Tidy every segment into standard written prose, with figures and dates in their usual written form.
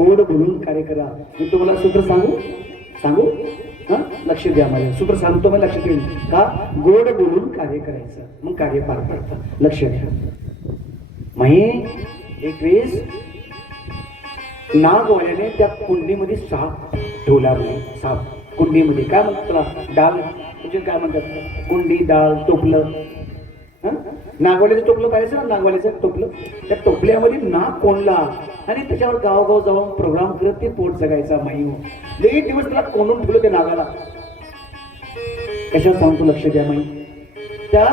गोड बोलून कार्य करा. मी तुम्हाला सूत्र सांगू हा, लक्ष द्या. माझ्या सूत्र सांगतो, मला लक्ष देईल का. गोड बोलून कार्य करायचं, मग कार्य पार पडतं. लक्ष द्या. माही एक वेळेस नागवाल्याने त्या कुंडीमध्ये साप ठेवला. नाही साप कुंडीमध्ये, काय म्हणतात त्याला, डाल म्हणजे काय म्हणतात, कुंडी डाल टोपलं. नागवाल्याचं टोपलं पाहिजे ना, नागवाल्याचं टोपलं. त्या टोपल्यामध्ये नाग कोंडला आणि त्याच्यावर गावगाव जाऊन प्रोग्राम करत ते पोट जगायचा. माई हो, लई दिवस त्याला कोंडून ठेवलं त्या नागाला. कशावर सांगतो, लक्ष द्या. माई त्या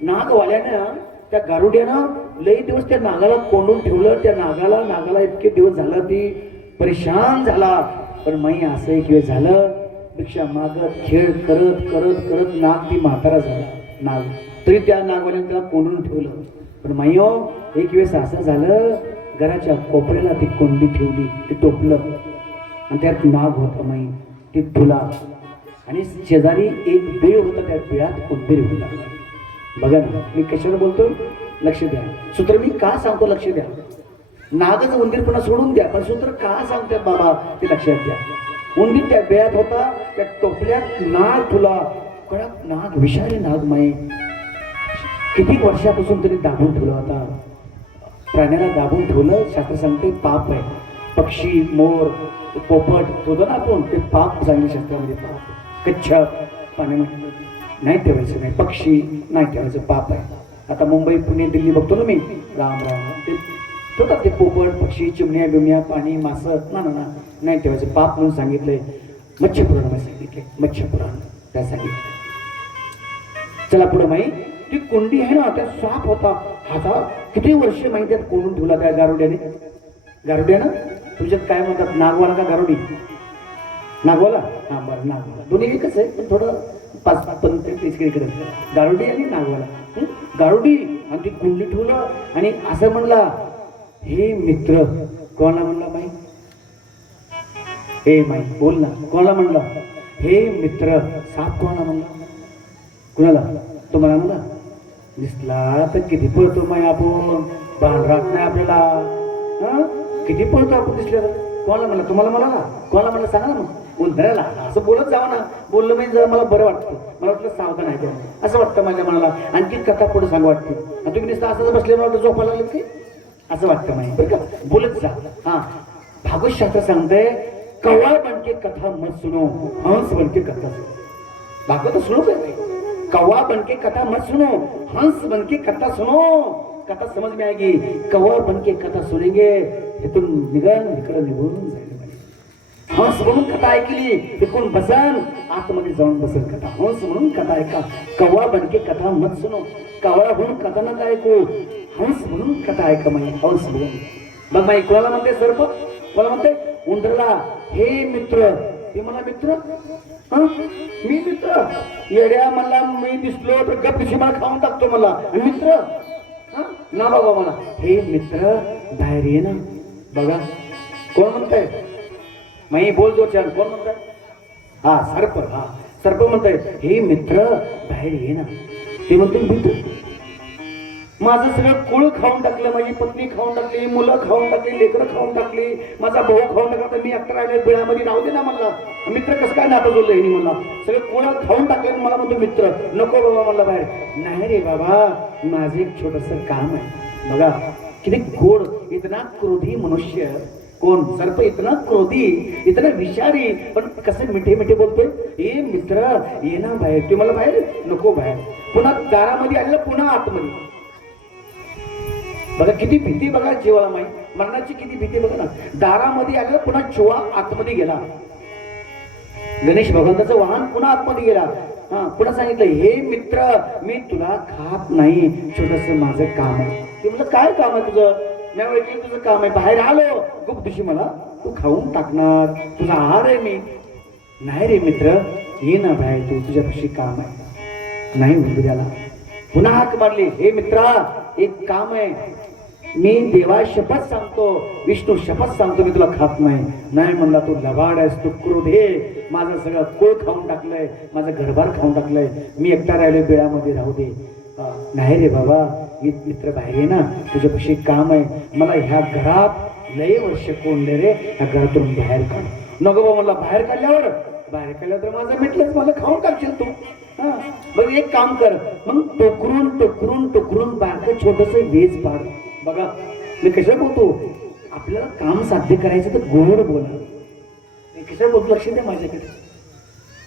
नागवाल्यानं, त्या गारुड्यानं लई दिवस त्या नागाला कोंडून ठेवलं. त्या नागाला इतके दिवस झालं ती परेशान झाला. पण माई असं एक वेळ झालं, भिक्षा मागत खेळ करत करत करत नाग ती म्हातारा झाला. नाग तरी त्या नागवाल्याने त्याला कोंडून ठेवलं. पण माई हो, एक वेळेस असं झालं, घराच्या कोपऱ्याला ती कोंडी ठेवली, ते टोपलं आणि त्यात नाग होता. माई ती ठुला आणि शेजारी एक बिळ होता, त्या बिळात कोंबीर होता. बघा ना, मी कशाला बोलतो, लक्ष द्या. सूत्र मी का सांगतो, लक्ष द्या. नागच उंदीरपणा सोडून द्या, पण सूत्र का सांगतात बाबा ते लक्षात द्या. उंदीर त्या बिळात होता, त्या टोपल्यात नाग ठुला. कडक नाग, विषारी नाग. माई किती वर्षापासून तरी दाबून ठेवला होता. प्राण्याला दाबून ठेवलं, शास्त्र सांगते पाप आहे. पक्षी, मोर, पोपट होतो ना आपण, ते पाप सांगितले शास्त्रामध्ये. पाप कच्छ पाण्यामध्ये नाही ठेवायचं, नाही पक्षी नाही ठेवायचं, पाप आहे. आता मुंबई पुणे दिल्ली बघतो ना मी, राम राम ते होतात ते पोपट पक्षी चिमण्या बिमण्या पाणी मासं ना ना ना नाही ठेवायचं, पाप म्हणून सांगितलंय. मत्स्यपुराणामध्ये सांगितले, मत्स्यपुराण त्या सांगितलं. चला पुढे. माई ती कुंडी आहे ना, त्या साप होता. हाता किती वर्ष माहिती त्यात कोंडून ठेवला त्या गारुड्याने. गारुड्यानं तुझ्यात काय म्हणतात, नागवाला का गारुडी? नागवाला, हा बरं नागवाला, दोन्ही एकच आहे, पण थोडं 5-15 इकडे गारुडी आणि नागवाला. गारुडी आणि ती कुंडी ठेवलं आणि असं म्हणला, हे मित्र. कोणाला म्हणला माई? हे माई बोल ना, कोणाला म्हणला? हे मित्र. साप कोणाला म्हणला? कुणाला? तुम्हाला म्हणला? दिसला तर किती पळतो माई आपण, भान राहत नाही आपल्याला. किती पळतो आपण दिसल्यावर. कोणाला म्हणला? तुम्हाला म्हणा ना, कोणाला म्हणलं सांगा ना. मग बोलधरायला असं बोलत जावं ना, बोललं म्हणजे जरा मला बरं वाटतं. मला वाटलं सावधान आहे असं वाटतं माझ्या मनाला. आणखी कथा पुढे सांगू वाटते. आणि तुम्ही नुसतं असं बसले, मला वाटतं झोपायला लागलं की असं वाटतं माहिती बरं का, बोलत जा. हा, भागवत शास्त्र सांगतंय, कव्वा बनके कथा मत सुनो, हंस बनके कथा सुनो. भागवत श्लोक आहे, कौवा बनके कथा मत सुनो, हंस बनके कथा सुनो. कथा समझ में आएगी. कौवा बनके कथा सुनेंगे, इथून निघन इकडं निघून जाईल. हंस म्हणून कथा ऐकली, तिकडून बसन आतमध्ये जाऊन बसेल कथा. हंस म्हणून कथा ऐका. कौवा बनके कथा मत सुनो. कौवा म्हणून कथा नका ऐकू, हंस म्हणून कथा ऐका. माई हंस म्हणून. मग माई कोणाला म्हणते सर्प? कोणाला म्हणते? उंदराला. हे मित्र. ते मला मित्र, मी मित्र. येड्या मला मी दिसलो तर गपशी मला खाऊन टाकतो मला मित्र ना बाबा. मला हे मित्र बाहेर ये ना. बघा कोण म्हणताय? माई बोल जो छान. कोण म्हणताय? हा सर्प. हा सर्प म्हणताय, हे मित्र बाहेर ये ना. ते म्हणतो मित्र. माझं सगळं कुळ खाऊन टाकलं, माझी पत्नी खाऊन टाकली, मुलं खाऊन टाकली, लेकरं खाऊन टाकली, माझा भाऊ खाऊन टाकला, तर मी एकटा राहिले बिळामध्ये राहू दे ना. म्हणला मित्र कसं काय नातं जोडलं हिनी. म्हणला सगळं कुळ खाऊन टाकलं, मला म्हणतो मित्र. नको बाबा म्हणला बाहेर. नाही रे बाबा, माझं एक छोटस काम आहे. बघा किती गोड. इतना क्रोधी मनुष्य. कोण? सर्प. इतना क्रोधी, इतना विषारी, पण कसं मिठे मिठे बोलतोय. ए मित्र ये ना बाहेर. ते मला बाहेर नको. बाहेर पुन्हा दारामध्ये आलेलं, पुन्हा आतमध्ये. बघा किती भीती. बघा जीवाला माई मरणाची किती भीती. बघा ना, दारामध्ये आलेलं, पुन्हा चुवा आतमध्ये गेला. गणेश भगवंताचं वाहन पुन्हा आतमध्ये गेला. हा पुन्हा सांगितलं, हे मित्र मी तुला खात नाही, छोटस माझं काम आहे. ते म्हणलं काय काम आहे तुझं? मी ऐकलं तुझं काम आहे. बाहेर आलो, खूप दिवशी मला तू खाऊन टाकणार, तुझा आहार आहे मी. नाही रे मित्र, ये ना बाहेर, तू तुझ्यापाशी काम आहे. नाही उंदराला पुन्हा हाक मारली. हे मित्रा एक काम आहे. मी देवा शपथ सांगतो, विष्णू शपथ सांगतो, मी तुला खात नाही. नाही म्हणला, तू लबाड आहेस, तू क्रोधे. माझं सगळं कुळ खाऊन टाकलंय, माझं घरभार खाऊन टाकलंय, मी एकटा राहिलोय बिळामध्ये, राहू दे. नाही रे बाबा, मित्र बाहेर ये ना, तुझ्यापाशी काम आहे. मला ह्या घरात लय वर्ष कोंडले रे, ह्या घरातून बाहेर काढ. नको बा मला, बाहेर काढल्यावर तर माझं मिटलंच, मला खाऊन टाकशील तू. हा मग एक काम कर, मग टोकरून बारकं छोटस वेज पाड. बघा मी कसं बोलतो, आपल्याला काम साध्य करायचं तर गोड बोला. मी कसं बोलतो, लक्ष द्या माझ्याकडे.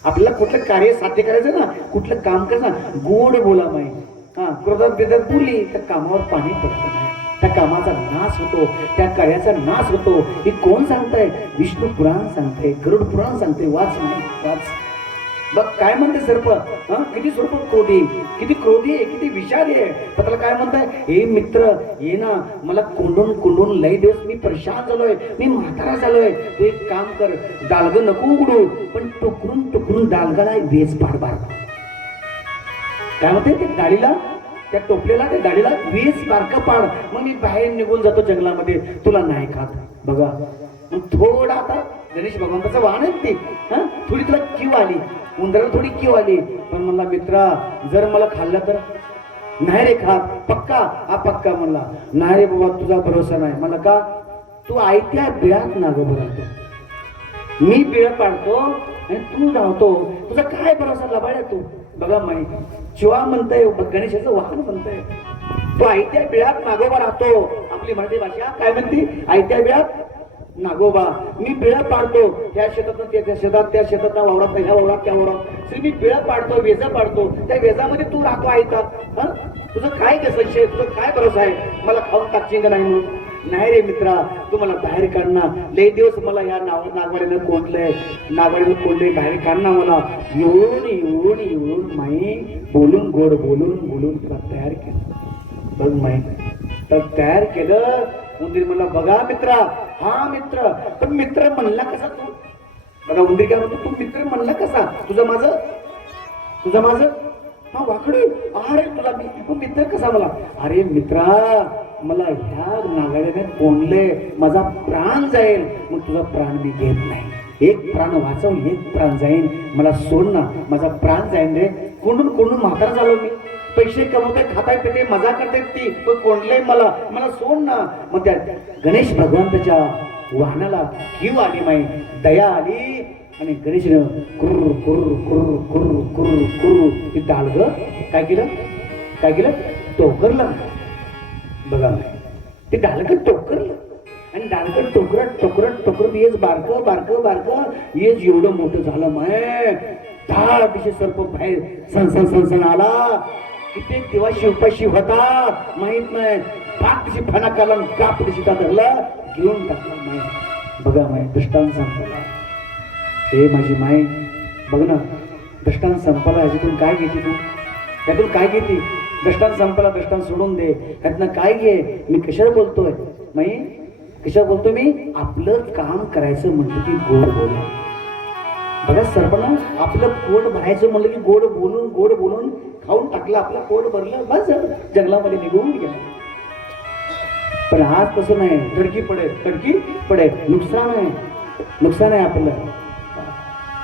आपल्याला कुठलं कार्य साध्य करायचं ना, कुठलं काम करायचं, गोड बोला माही. हा क्रोधात बेदात बोलली तर कामावर पाणी पडतं नाही, त्या कामाचा नाश होतो, त्या कार्याचा नाश होतो. हे कोण सांगताय? विष्णू पुराण सांगते, गरुड पुराण सांगते. वाच नाही वाच. बघ काय म्हणते सर्प, किती सर्प क्रोधी, किती क्रोधी आहे, किती विषारी आहे. तर त्याला काय म्हणताय, हे मित्र ये ना, मला कोंडून लय दिवस मी परेशान झालोय, मी म्हातारा झालोय. तू एक काम कर, डालग नको उघडू, पण टोकरून डालगाला वेच पाड. काय म्हणते त्या डाळीला, त्या टोपलेला, त्या डाळीला वीज बारकं पाड. मग मी बाहेर निघून जातो जंगलामध्ये, तुला नाही खात. बघा मग थोडा आता गणेश भगवंताचं वाहन आहे ते, थोडी तुला किव आली, उंदराला थोडी किव आली, पण म्हणला मित्रा जर मला खाल्लं तर नाही रे खात. पक्का? हा पक्का. म्हणला नाही रे बाबा, तुझा भरोसा नाही. म्हणला का? तू आयत्या बिळात नागोबा राहतो, मी बिळ पाडतो आणि तू राहतो, तुझा काय भरोसा लबाड्या तू. बघा माई शिवा म्हणताय, गणेशाचं वाहन म्हणताय. तो आयत्या बिळात नागोबा राहतो. आपली मराठी भाषा काय म्हणते? आयत्या बिळात नागोबा. मी बिळ पाडतो, त्या शेतात त्या शेतात, त्या शेतात वावरात, ह्या वावरात, त्या वावरात. मी बिळ पाडतो, वेजा पाडतो, त्या वेजामध्ये तू राहतो आयतात. तुझं काय ते संशय, तुझं काय भरोसा आहे मला खाऊन टाकशील का नाही म्हणून? नाही रे मित्रा, तू मला बाहेर काढणार. लय दिवस मला ह्या नागवाडीनं कोंडलंय, नागवाडीनं कोंडले, बाहेर काढणार. मला येऊन माई बोलून गोड बोलून तुला तयार केलं. बघ माई तर तयार केलं. उंदीर म्हणला बघा मित्रा, हा मित्र, पण मित्र म्हणला कसा तू? बघा उंदीर काय म्हणतो, तू मित्र म्हणला कसा? तुझं माझं हा वाकडे. अरे तुला मी मित्र कसा मला? अरे मित्रा, मला ह्या नागाड्याने कोंडले, माझा प्राण जाईल. मग तुझा प्राण मी घेत नाही. एक प्राण वाचव, एक प्राण जाईन. मला सोड ना, माझा प्राण जाईन रे. कोंडून म्हातारा झालो मी. पैसे कमवते, खाताय पिते, मजा करते ती, तो कोंडले मला सोड ना. मग त्या गणेश भगवंताच्या वाहनाला किव आली माई, दया आली आणि गणेशनं कुर्र ती डालग काय केलं टोकरलं. बघा ते डालग टोकरलं आणि डालग टोकरत येच बारकं येच एवढं मोठं झालं माय. दहा दिवशी सर्प बाहेर सण आला. कित्येक दिवस शिवपाशी होता माहित नाही. 5 दिवशी फणा काला, काप दिवशी धरला, घेऊन टाकला माई. बघा माई दृष्टांत संपला. हे माझी माई बघ ना, दृष्टांत संपला. ह्याच्यातून काय घेते तू? त्यातून काय घेते? दृष्टांत संपला, दृष्टांत सोडून दे. त्यातनं काय घे? मी कशाला बोलतोय माई? कशाला बोलतोय मी? आपलं काम करायचं म्हटलं की गोड बोल. बघा सर्वांना आपलं पोट भरायचं म्हणलं की गोड बोलून खाऊन टाकलं, आपलं पोट भरलं, बस जंगलामध्ये निघून गेलं. पण आज तसं नाही. धडकी पडे नुकसान आहे आपलं.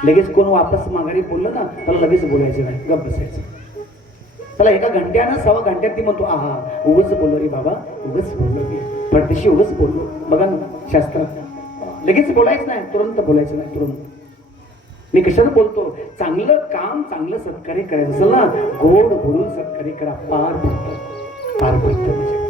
लगेच कोण वापस माघारी बोललं ना, त्याला लगेच बोलायचं नाही, गप्प बसायचं. त्याला एका घंट्यानं 1.25 घंट्यात ती म्हणतो, आहा उगच बोललो रे बाबा, उगच बोललो मी परदेशी, उगच बोललो. बघा ना शास्त्रात लगेच बोलायचं नाही, तुरंत बोलायचं नाही, तुरंत. मी कशाला बोलतो? चांगलं काम, चांगलं सत्कार्य करायचं असेल ना, गोड बोलून सत्कार्य करा, पार पडतं.